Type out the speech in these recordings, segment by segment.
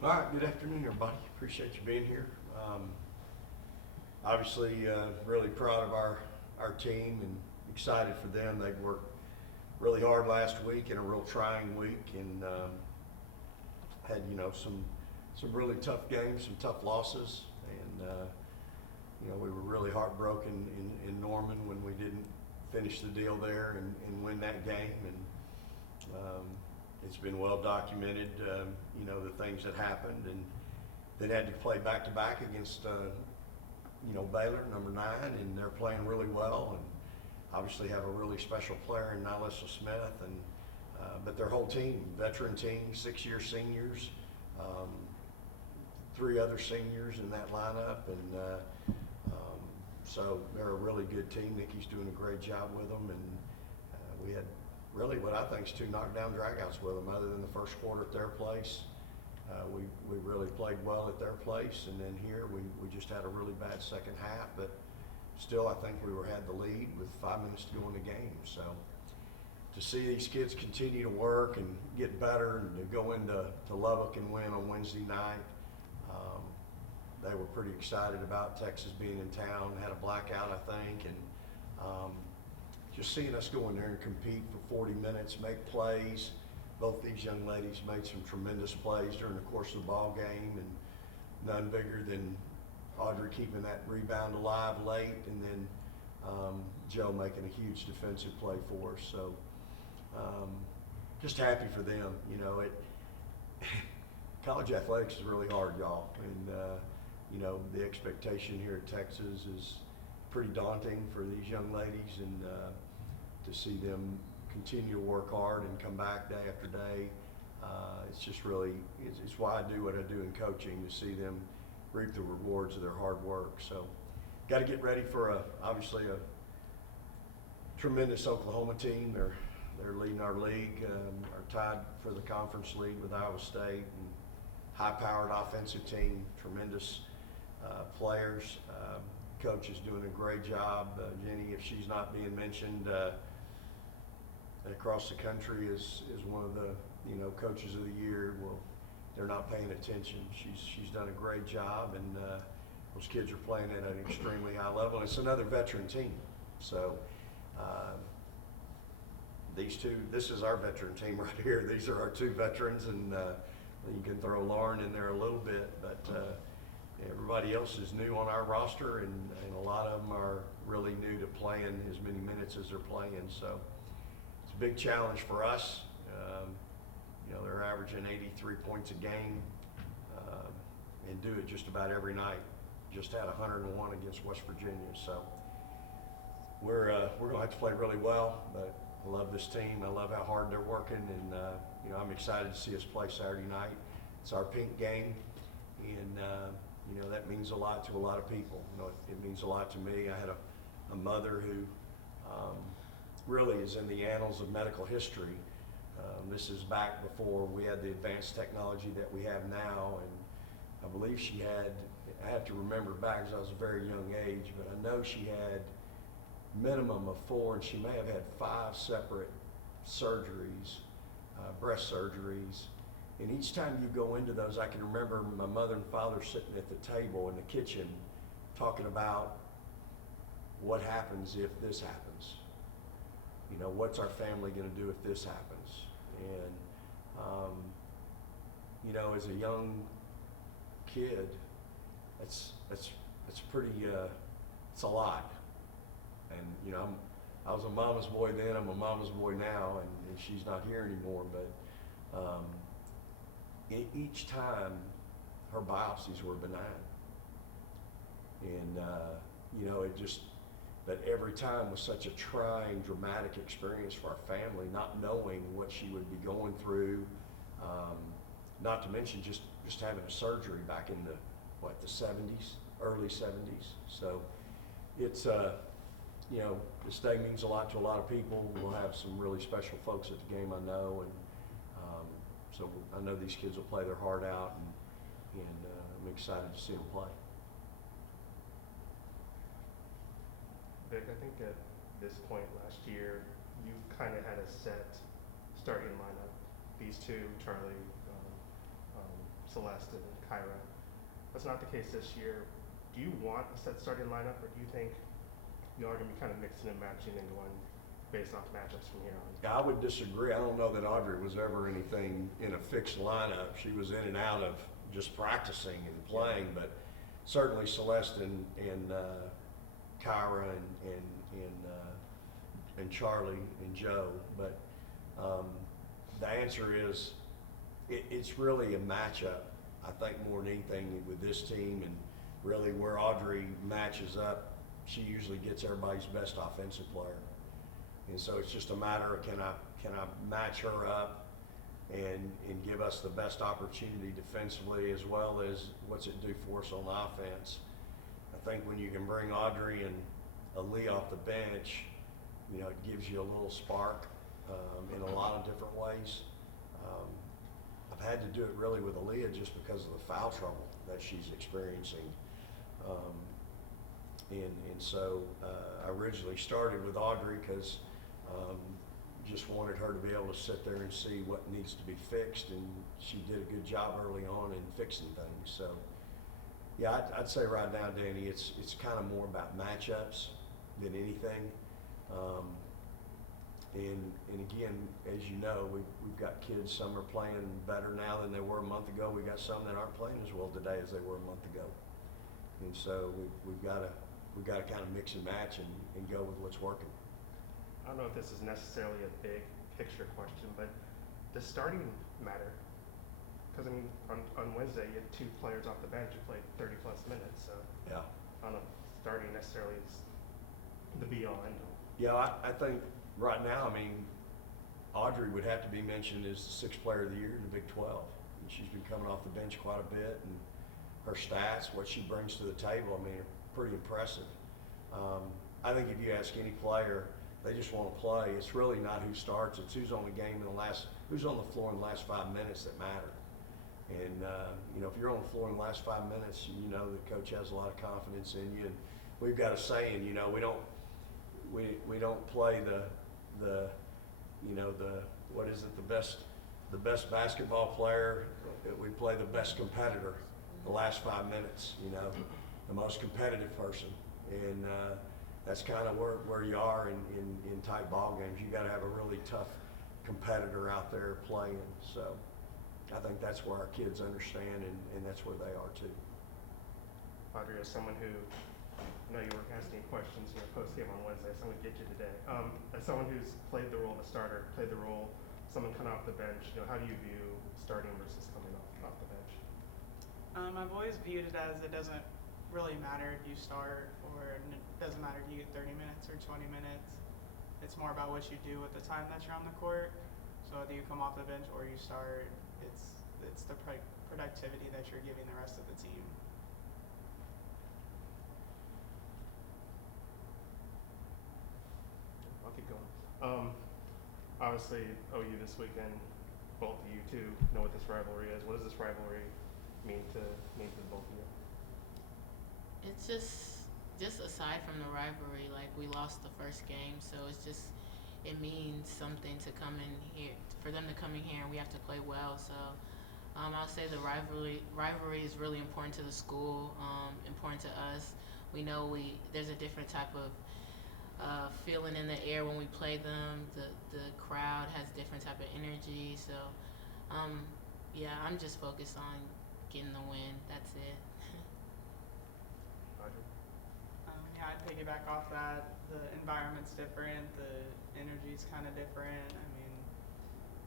All right, good afternoon, everybody. Appreciate you being here. Obviously, really proud of our team and excited for them. They've worked really hard last week in a real trying week and had, some really tough games, some tough losses. And, we were really heartbroken in Norman when we didn't finish the deal there and win that game. And it's been well documented, the things that happened, and then had to play back to back against, Baylor, number 9, and they're playing really well, and obviously have a really special player in Nylissa Smith, and but their whole team, veteran team, 6-year seniors, 3 other seniors in that lineup, and so they're a really good team. Nikki's doing a great job with them, and we had really what I think is 2 knockdown dragouts with them. Other than the first quarter at their place, we really played well at their place, and then here we just had a really bad second half. But still, I think we had the lead with 5 minutes to go in the game. So to see these kids continue to work and get better, and to go into Lubbock and win on Wednesday night, they were pretty excited about Texas being in town. Had a blackout, I think, and just seeing us go in there and compete for 40 minutes, make plays. Both these young ladies made some tremendous plays during the course of the ball game, and none bigger than Audrey keeping that rebound alive late, and then Joe making a huge defensive play for us. So just happy for them. College athletics is really hard, y'all, and the expectation here at Texas is pretty daunting for these young ladies, and to see them continue to work hard and come back day after day, it's just really, it's why I do what I do in coaching, to see them reap the rewards of their hard work. So got to get ready for obviously a tremendous Oklahoma team. They're leading our league, are tied for the conference lead with Iowa State, and high-powered offensive team, tremendous players. Coach is doing a great job. Jenny, if she's not being mentioned across the country is one of the coaches of the year, well, they're not paying attention. She's done a great job, and those kids are playing at an extremely high level. And it's another veteran team, so these two, this is our veteran team right here. These are our 2 veterans, and you can throw Lauren in there a little bit, but everybody else is new on our roster, and a lot of them are really new to playing as many minutes as they're playing. So it's a big challenge for us. They're averaging 83 points a game, and do it just about every night. Just had 101 against West Virginia. So we're gonna have to play really well, but I love this team. I love how hard they're working, and I'm excited to see us play Saturday night. It's our pink game, and that means a lot to a lot of people. It means a lot to me. I had a mother who really is in the annals of medical history. This is back before we had the advanced technology that we have now, and I believe she had, I have to remember back because I was a very young age, but I know she had minimum of 4, and she may have had 5 separate surgeries, breast surgeries. And each time you go into those, I can remember my mother and father sitting at the table in the kitchen talking about what happens if this happens. What's our family going to do if this happens? And, as a young kid, it's pretty, it's a lot. And, I was a mama's boy then, I'm a mama's boy now, and she's not here anymore, but each time her biopsies were benign. And, but every time was such a trying, dramatic experience for our family, not knowing what she would be going through, not to mention just having a surgery back in the 70s, early 70s. So it's, this day means a lot to a lot of people. We'll have some really special folks at the game, I know, and so I know these kids will play their heart out, and I'm excited to see them play. Vic, I think at this point last year, you kind of had a set starting lineup. These 2, Charlie, Celeste and Kyra. That's not the case this year. Do you want a set starting lineup, or do you think you are going to be kind of mixing and matching and going based off matchups from here on? Yeah, I would disagree. I don't know that Audrey was ever anything in a fixed lineup. She was in and out of just practicing and playing, but certainly Celeste and Kyra and Charlie and Joe. But the answer is it's really a matchup, I think, more than anything with this team, and really where Audrey matches up, she usually gets everybody's best offensive player. And so it's just a matter of can I match her up and give us the best opportunity defensively, as well as what's it do for us on offense. I think when you can bring Audrey and Aaliyah off the bench, you know, it gives you a little spark in a lot of different ways. I've had to do it really with Aaliyah just because of the foul trouble that she's experiencing. And so I originally started with Audrey because just wanted her to be able to sit there and see what needs to be fixed, and she did a good job early on in fixing things. So yeah, I'd say right now, Danny, it's kind of more about matchups than anything. And again, as you know, we've got kids, some are playing better now than they were a month ago. We got some that aren't playing as well today as they were a month ago. And so we've got to kind of mix and match and go with what's working. I don't know if this is necessarily a big picture question, but does starting matter? Because I mean, on Wednesday you had 2 players off the bench who played 30 plus minutes. So Yeah. I don't know if starting necessarily is the be all end all. Yeah, I think right now, I mean, Audrey would have to be mentioned as the 6th player of the year in the Big 12. And she's been coming off the bench quite a bit, and her stats, what she brings to the table, I mean, are pretty impressive. I think if you ask any player, they just want to play. It's really not who starts; it's who's on the game in who's on the floor in the last 5 minutes that matter. And you know, if you're on the floor in the last 5 minutes, you know the coach has a lot of confidence in you. And we've got a saying, you know, we don't play the you know, what is it, the best basketball player. We play the best competitor the last 5 minutes. You know, the most competitive person, and that's kind of where you are in tight ball games. You got to have a really tough competitor out there playing. So I think that's where our kids understand, and that's where they are too. Audrey, as someone who, I know you weren't asking questions in your post game on Wednesday, so I'm going to get you today. As someone who's played the role of a starter, played the role, someone coming off the bench, you know, how do you view starting versus coming off the bench? I've always viewed it as it doesn't really matter if you start, or it doesn't matter if you get 30 minutes or 20 minutes. It's more about what you do with the time that you're on the court. So whether you come off the bench or you start, it's the productivity that you're giving the rest of the team. I'll keep going. Obviously, OU this weekend, both of you two know what this rivalry is. What does this rivalry mean to both of you? It's just aside from the rivalry, like we lost the first game, so it means something to come in here, for them to come in here, and we have to play well. So I'll say the rivalry is really important to the school, important to us. We know there's a different type of feeling in the air when we play them. The crowd has different type of energy. So yeah, I'm just focused on getting the win. That's it. Audrey? Yeah, I'd piggyback off that. The environment's different. The energy's kind of different. I mean,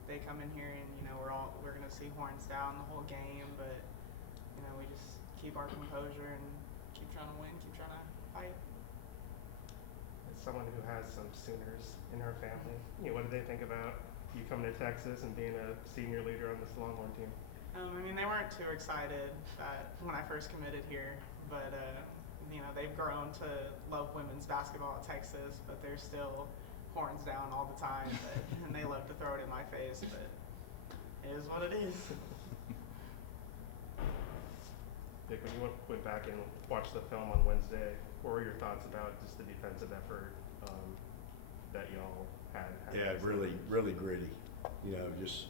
they come in here and, you know, we're going to see horns down the whole game, but, you know, we just keep our composure and keep trying to win, keep trying to fight. As someone who has some Sooners in her family, you know, what do they think about you coming to Texas and being a senior leader on this Longhorn team? I mean, they weren't too excited when I first committed here, but, you know, they've grown to love women's basketball at Texas, but they're still horns down all the time, and they love to throw it in my face, but it is what it is. Vic, when you went back and watched the film on Wednesday, what were your thoughts about just the defensive effort that y'all had? Yeah, really, really gritty. You know, just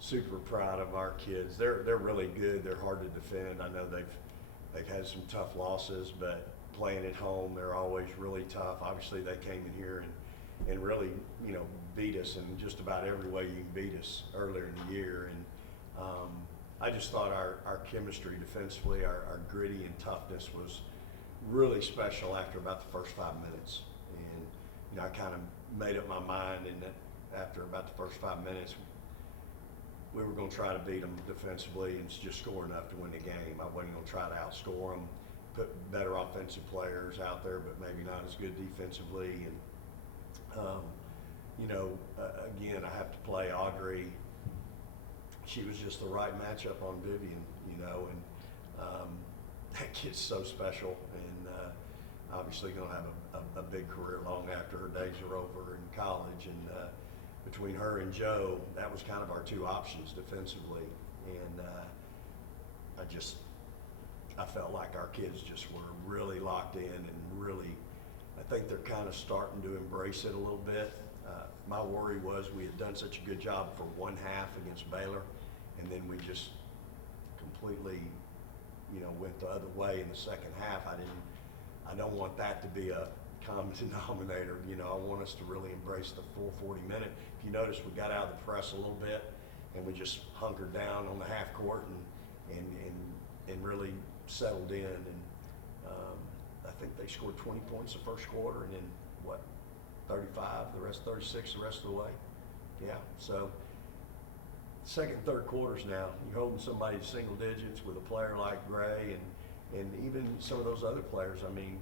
super proud of our kids. They're really good. They're hard to defend. I know they've had some tough losses, but playing at home, they're always really tough. Obviously, they came in here and really, you know, beat us in just about every way you can beat us earlier in the year. And I just thought our chemistry defensively, our gritty and toughness was really special after about the first 5 minutes. And, you know, I kind of made up my mind, and that after about the first 5 minutes, we were going to try to beat them defensively and just score enough to win the game. I wasn't going to try to outscore them, put better offensive players out there, but maybe not as good defensively. And, you know, again, I have to play Audrey. She was just the right matchup on Vivian, you know, and that kid's so special, and obviously going to have a big career long after her days are over in college. And between her and Joe, that was kind of our two options defensively. And I felt like our kids just were really locked in, and really, I think they're kind of starting to embrace it a little bit. My worry was we had done such a good job for one half against Baylor, and then we just completely, you know, went the other way in the second half. I don't want that to be a common denominator. You know, I want us to really embrace the full 40 minute. If you notice, we got out of the press a little bit, and we just hunkered down on the half court and really settled in. And I think they scored 20 points the first quarter, and then what, 35, the rest 36 the rest of the way. Yeah, so second, third quarters now, you're holding somebody to single digits with a player like Gray, and even some of those other players. I mean,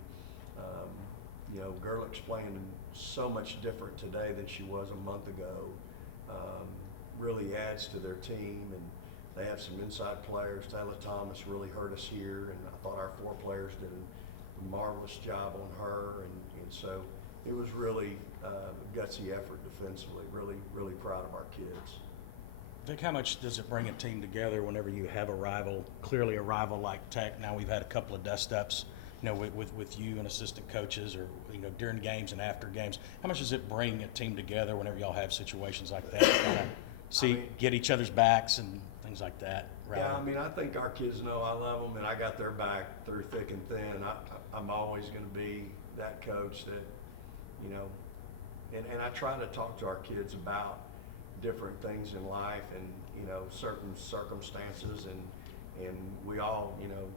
you know, Gerlich's playing so much different today than she was a month ago. Really adds to their team, and they have some inside players. Taylor Thomas really hurt us here, and I thought our 4 players did a marvelous job on her, and so it was really a gutsy effort defensively. Really, really proud of our kids. Vic, how much does it bring a team together whenever you have a rival, clearly a rival like Tech? Now we've had a couple of dust-ups, you know, with you and assistant coaches, or, you know, during games and after games. How much does it bring a team together whenever y'all have situations like that? Kind of get each other's backs and things like that. Yeah, I mean, I think our kids know I love them, and I got their back through thick and thin. I'm always going to be that coach that, you know, and I try to talk to our kids about different things in life, and, you know, certain circumstances, and we all, you know,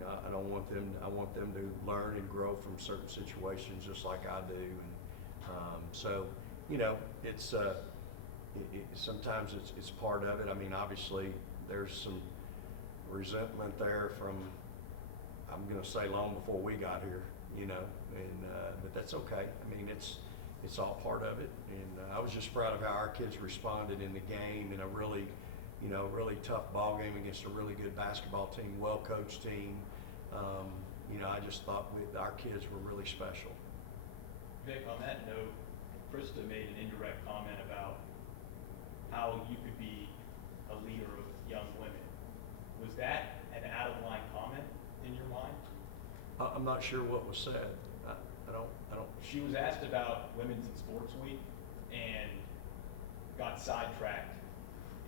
I want them to learn and grow from certain situations just like I do. And so, you know, it's sometimes it's part of it. I mean, obviously there's some resentment there from, I'm going to say, long before we got here, you know, and but that's okay. I mean, it's all part of it. And I was just proud of how our kids responded in the game, in a really, you know, really tough ball game against a really good basketball team, well-coached team. You know, I just thought our kids were really special. Vic, on that note, Krista made an indirect comment about how you could be a leader of young women. Was that an out-of-line comment in your mind? I'm not sure what was said. I don't. She was asked about Women's in Sports Week and got sidetracked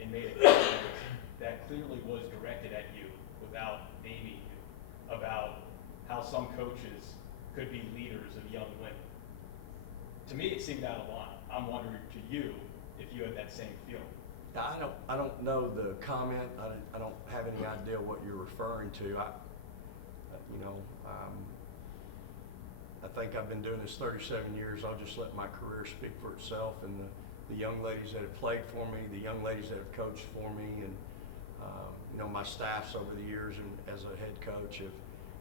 and made a comment that clearly was directed at you without naming you, about how some coaches could be leaders of young women. To me, it seemed out of line. I'm wondering to you if you had that same feeling. I don't know the comment. I don't have any idea what you're referring to. I think I've been doing this 37 years. I'll just let my career speak for itself, and the young ladies that have played for me, the young ladies that have coached for me, and you know, my staffs over the years, and as a head coach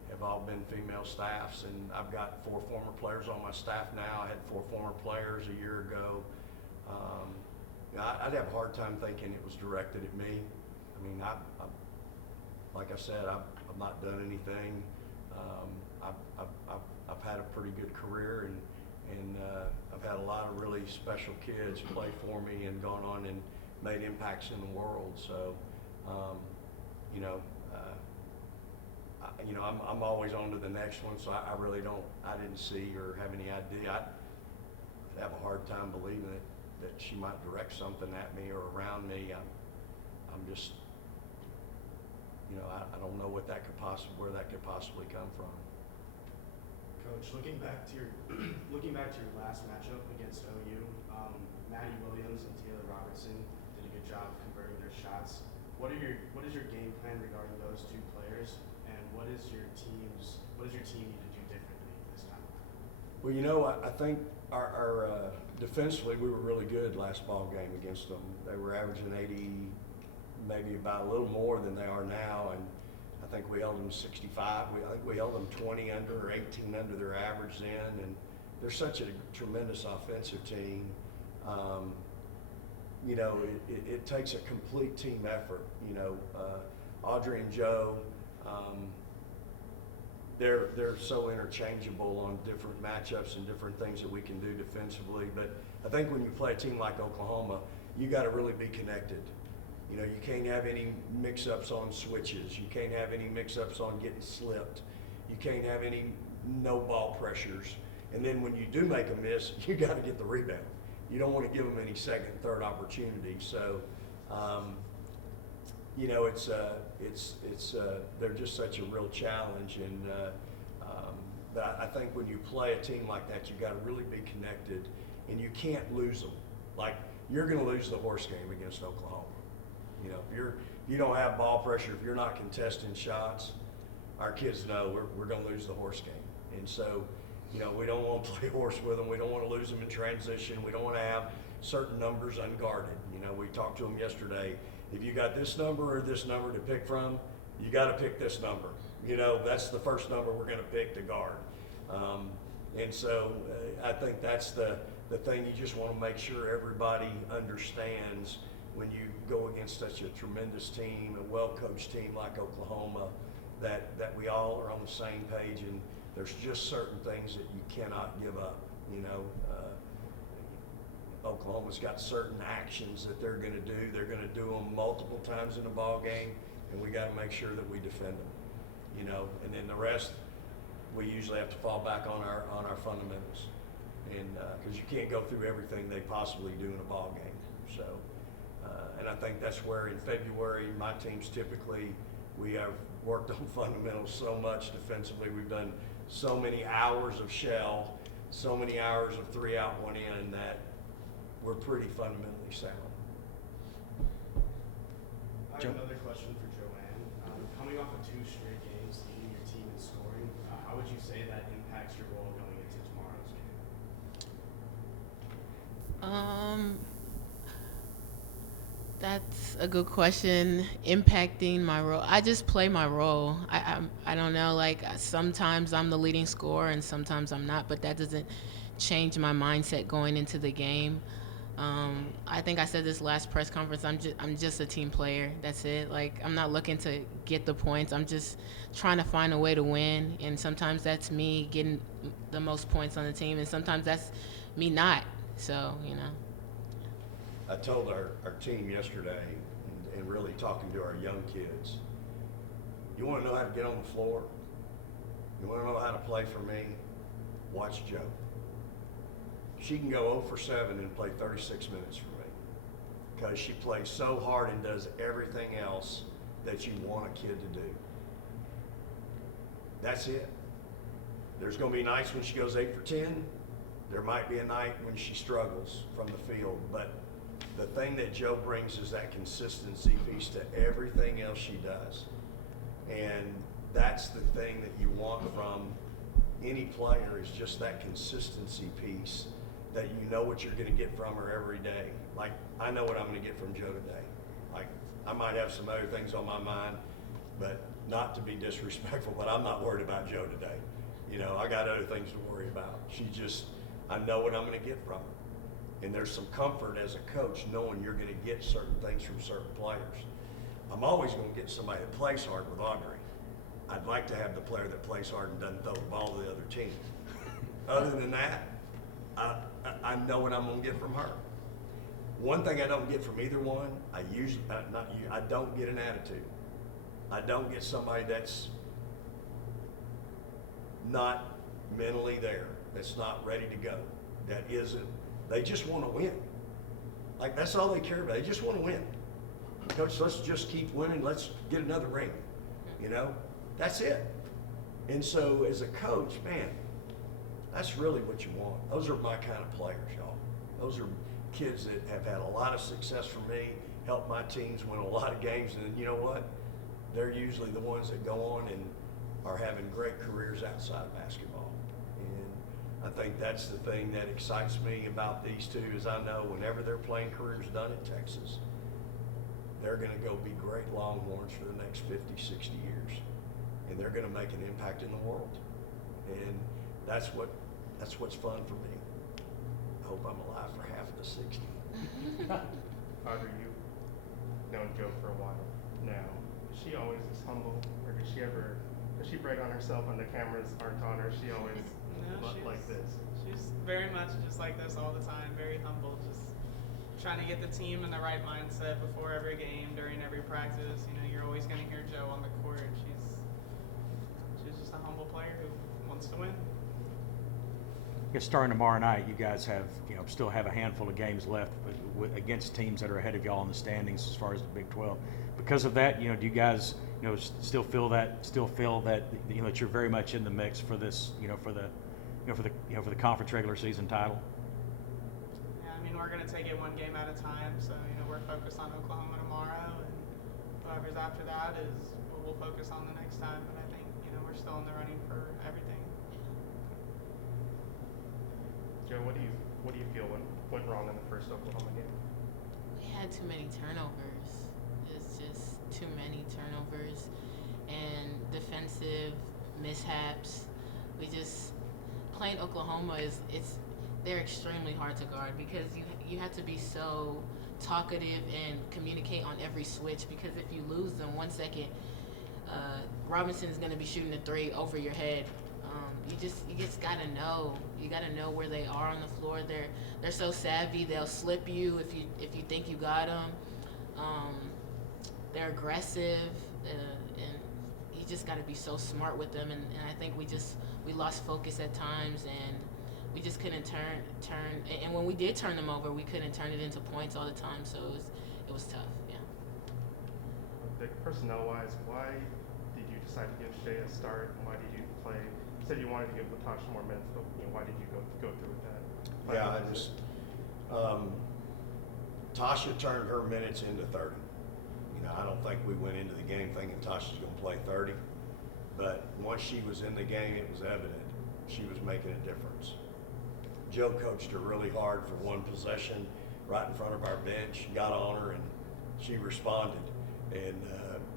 have all been female staffs, and I've got 4 former players on my staff now. I had 4 former players a year ago. I'd have a hard time thinking it was directed at me. I mean, like I said, I've not done anything. I've had a pretty good career, and I've had a lot of really special kids play for me and gone on and made impacts in the world. So, you know, I'm always on to the next one. So I didn't see or have any idea. I'd have a hard time believing it. that she might direct something at me or around me. I'm just, I don't know where that could possibly come from. Coach, looking back to your last matchup against OU, Maddie Williams and Taylor Robertson did a good job converting their shots. What is your game plan regarding those two players, and what does your team need to do differently this time? Well, I think our defensively we were really good last ball game against them. They were averaging 80, maybe about a little more than they are now, and I think we held them 65. I think we held them 20 under or 18 under their average then, and they're such a tremendous offensive team. It takes a complete team effort. Audrey and Joe, they're so interchangeable on different matchups and different things that we can do defensively. But I think when you play a team like Oklahoma, you got to really be connected. You can't have any mix-ups on switches. You can't have any mix-ups on getting slipped. You can't have any no ball pressures. And then when you do make a miss, you got to get the rebound. You don't want to give them any second, third opportunities. So, they're just such a real challenge. And but I think when you play a team like that, you got to really be connected, and you can't lose them. Like, you're going to lose the horse game against Oklahoma. If you don't have ball pressure, if you're not contesting shots, our kids know we're going to lose the horse game. And so, we don't want to play horse with them. We don't want to lose them in transition. We don't want to have certain numbers unguarded. We talked to them yesterday. If you got this number or this number to pick from, you got to pick this number. That's the first number we're going to pick to guard. And so I think that's the thing. You just want to make sure everybody understands when you go against such a tremendous team, a well-coached team like Oklahoma, that we all are on the same page, and there's just certain things that you cannot give up. Oklahoma's got certain actions that they're going to do. They're going to do them multiple times in a ball game, and we got to make sure that we defend them. And then the rest, we usually have to fall back on our fundamentals, and because you can't go through everything they possibly do in a ball game. So, and I think that's where in February my teams typically we have worked on fundamentals so much defensively. We've done so many hours of shell, so many hours of 3 out, 1 in that we're pretty fundamentally sound. I have another question for Joanne. Coming off of 2 straight games, leading your team in scoring, how would you say that impacts your role going into tomorrow's game? That's a good question. Impacting my role, I just play my role. I don't know. Like, sometimes I'm the leading scorer and sometimes I'm not, but that doesn't change my mindset going into the game. I think I said this last press conference. I'm just a team player. That's it. Like, I'm not looking to get the points. I'm just trying to find a way to win. And sometimes that's me getting the most points on the team, and sometimes that's me not. So, I told our team yesterday, and really talking to our young kids, you want to know how to get on the floor? You want to know how to play for me? Watch Joe. She can go 0 for 7 and play 36 minutes for me because she plays so hard and does everything else that you want a kid to do. That's it. There's going to be nights when she goes 8 for 10. There might be a night when she struggles from the field, but the thing that Joe brings is that consistency piece to everything else she does. And that's the thing that you want from any player, is just that consistency piece, that you know what you're going to get from her every day. Like, I know what I'm going to get from Joe today. Like, I might have some other things on my mind, but not to be disrespectful, but I'm not worried about Joe today. I got other things to worry about. I know what I'm going to get from her. And there's some comfort as a coach knowing you're going to get certain things from certain players. I'm always going to get somebody that plays hard with Audrey. I'd like to have the player that plays hard and doesn't throw the ball to the other team. Other than that, I know what I'm going to get from her. One thing I don't get from either one, I don't get an attitude. I don't get somebody that's not mentally there, that's not ready to go, that isn't. They just want to win. Like, that's all they care about. They just want to win. Coach, let's just keep winning. Let's get another ring. You know, that's it. And so as a coach, man, that's really what you want. Those are my kind of players, y'all. Those are kids that have had a lot of success for me, helped my teams win a lot of games, and you know what? They're usually the ones that go on and are having great careers outside of basketball. And I think that's the thing that excites me about these two is I know whenever their playing career's done at Texas, they're going to go be great Longhorns for the next 50, 60 years. And they're going to make an impact in the world. And that's what's fun for me. I hope I'm alive for half of the 60. Audrey, you've known Jo for a while now. Is she always this humble, or does she brag on herself when the cameras aren't on her? She always like this. She's very much just like this all the time, very humble, just trying to get the team in the right mindset before every game, during every practice. You know, you're always going to hear Jo on the court. She's just a humble player who wants to win. I guess starting tomorrow night, you guys have, still have a handful of games left against teams that are ahead of y'all in the standings as far as the Big 12. Because of that, do you guys, still feel that that you're very much in the mix for this, for the conference regular season title? Yeah, I mean, we're going to take it one game at a time. So, we're focused on Oklahoma tomorrow, and whoever's after that is what we'll focus on the next time. But I think, we're still in the running for everything. Jo, what do you feel went wrong in the first Oklahoma game? We had too many turnovers. It's just too many turnovers and defensive mishaps. We just playing Oklahoma they're extremely hard to guard because you have to be so talkative and communicate on every switch, because if you lose them 1 second, Robinson's going to be shooting a three over your head. You just gotta know. You gotta know where they are on the floor. They're so savvy. They'll slip you if you think you got them. They're aggressive, and you just gotta be so smart with them. And I think we lost focus at times, and we just couldn't turn. And when we did turn them over, we couldn't turn it into points all the time. So it was tough. Yeah. Vic, personnel-wise, why did you decide to give Shea a start, and why did you play? You said you wanted to give Latasha more minutes, but why did you go through with that? Yeah, I just Tasha turned her minutes into 30. I don't think we went into the game thinking Tasha's going to play 30, but once she was in the game, it was evident she was making a difference. Jo coached her really hard for one possession right in front of our bench, got on her, and she responded. And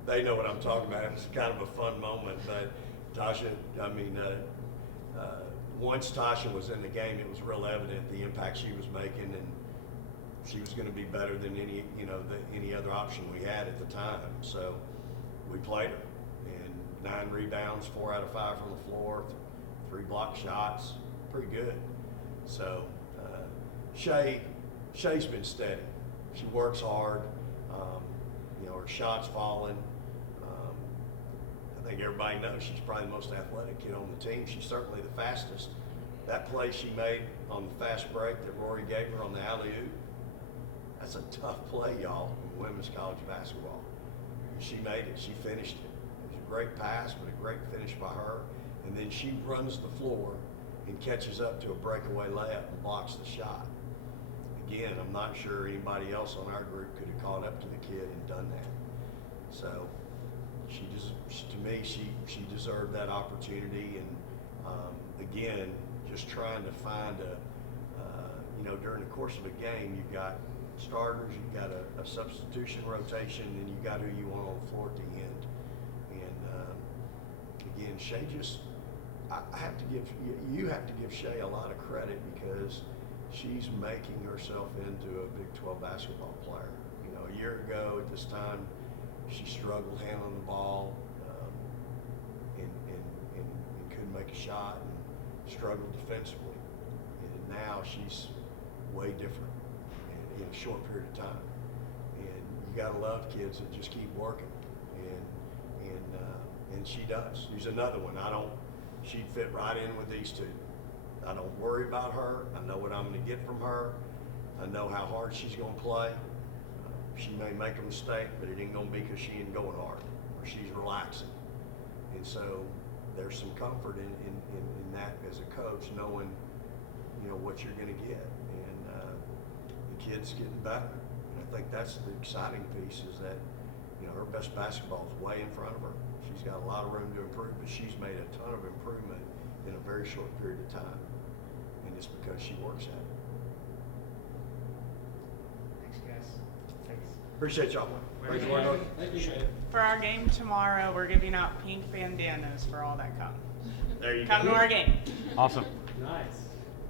they know what I'm talking about. It's kind of a fun moment, but Tasha, once Tasha was in the game, it was real evident the impact she was making, and she was going to be better than any other option we had at the time. So we played her, and 9 rebounds, 4 out of 5 from the floor, 3 block shots, pretty good. So Shay's been steady. She works hard. Her shots falling. I think everybody knows she's probably the most athletic kid on the team. She's certainly the fastest. That play she made on the fast break that Rory gave her on the alley-oop, that's a tough play, y'all, in women's college basketball. She made it. She finished it. It was a great pass, but a great finish by her. And then she runs the floor and catches up to a breakaway layup and blocks the shot. Again, I'm not sure anybody else on our group could have caught up to the kid and done that. So to me, she deserved that opportunity. And again, just trying to find during the course of a game, you've got starters, you've got a substitution rotation, and you've got who you want on the floor at the end. And again, Shea you have to give Shea a lot of credit because she's making herself into a Big 12 basketball player. A year ago at this time, she struggled handling the ball and couldn't make a shot and struggled defensively. And now she's way different in a short period of time. And you gotta love kids that just keep working. And she does. She's another one. She'd fit right in with these two. I don't worry about her. I know what I'm gonna get from her. I know how hard she's gonna play. She may make a mistake, but it ain't gonna be because she ain't going hard or she's relaxing. And so there's some comfort in that as a coach, knowing, you know, what you're gonna get. And the kid's getting better. And I think that's the exciting piece, is that, you know, her best basketball is way in front of her. She's got a lot of room to improve, but she's made a ton of improvement in a very short period of time. And it's because she works at it. Thanks, guys. Thanks. Appreciate y'all. Thanks, Warren. For our game tomorrow, we're giving out pink bandanas for all that come. There you Come go. to our game. Awesome. Nice.